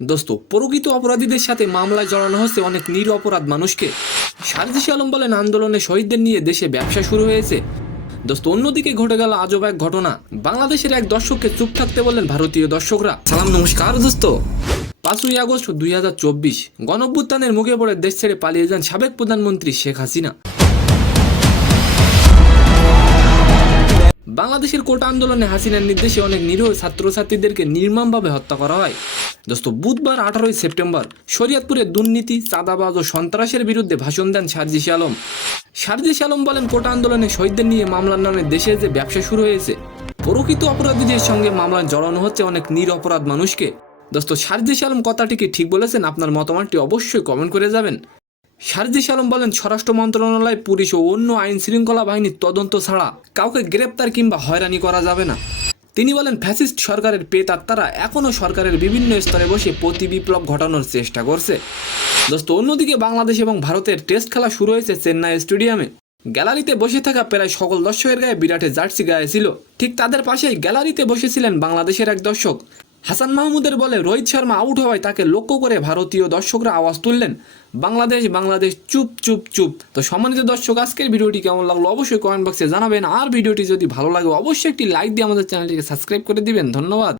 দোস্ত, প্রকৃত অপরাধীদের সাথে মামলায় জড়ানো হচ্ছে অনেক নিরপরাধ মানুষকে। সারজিস আলম বলেন, আন্দোলনে শহীদদের নিয়ে দেশে ব্যবসা শুরু হয়েছে। দোস্ত, অন্যদিকে ঘটে গেল আজব এক ঘটনা। বাংলাদেশের এক দর্শককে চুপ থাকতে বললেন ভারতীয় দর্শকরা। সালাম, নমস্কার দোস্ত। 5ই আগস্ট 2024 গণঅভ্যুত্থানের মুখে পড়ে দেশ ছেড়ে পালিয়ে যান সাবেক প্রধানমন্ত্রী শেখ হাসিনা। বাংলাদেশের কোটা আন্দোলনে হাসিনার নির্দেশে অনেক নিরীহ ছাত্রছাত্রীদেরকে নির্মমভাবে হত্যা করা হয়। দোস্ত, বুধবার 18 সেপ্টেম্বর শরীয়তপুরে দুর্নীতি, চাঁদাবাজ ও সন্ত্রাসের বিরুদ্ধে ভাষণ দেন সারজিস আলম। সারজিস আলম বলেন, কোটা আন্দোলনে শহীদদের নিয়ে মামলার নামে দেশে যে ব্যবসা শুরু হয়েছে, প্রকৃত অপরাধীদের সঙ্গে মামলায় জড়ানো হচ্ছে অনেক নিরপরাধ মানুষকে। দোস্ত, সারজিস আলম কথাটি কি ঠিক বলেছেন? আপনার মতামতটি অবশ্যই কমেন্ট করে যাবেন। সারজিস আলম বলেন, স্বরাষ্ট্র মন্ত্রণালয়, পুলিশ ও অন্য আইন শৃঙ্খলা বাহিনীর তদন্ত ছাড়া কাউকে গ্রেপ্তার কিংবা হয়রানি করা যাবে না। তিনি বলেন, ফ্যাসিস্ট সরকারের প্রেতাত্মারা এখনও সরকারের বিভিন্ন স্তরে বসে প্রতি বিপ্লব ঘটানোর চেষ্টা করছে। দোস্ত, অন্যদিকে বাংলাদেশ এবং ভারতের টেস্ট খেলা শুরু হয়েছে চেন্নাই স্টেডিয়ামে। গ্যালারিতে বসে থাকা প্রায় সকল দর্শকের গায়ে বিরাটের জার্সি গায়ে ছিল। ঠিক তাদের পাশেই গ্যালারিতে বসেছিলেন বাংলাদেশের এক দর্শক। হাসান মাহমুদের বলে রোহিত শর্মা আউট হওয়ায় তাকে লক্ষ্য করে ভারতীয় দর্শকরা আওয়াজ তুললেন, বাংলাদেশ বাংলাদেশ চুপ চুপ চুপ। তো সম্মানিত দর্শক, আজকের ভিডিওটি কেমন লাগলো অবশ্যই কমেন্ট বক্সে জানাবেন। আর ভিডিওটি যদি ভালো লাগে অবশ্যই একটি লাইক দিয়ে আমাদের চ্যানেলটিকে সাবস্ক্রাইব করে দিবেন। ধন্যবাদ।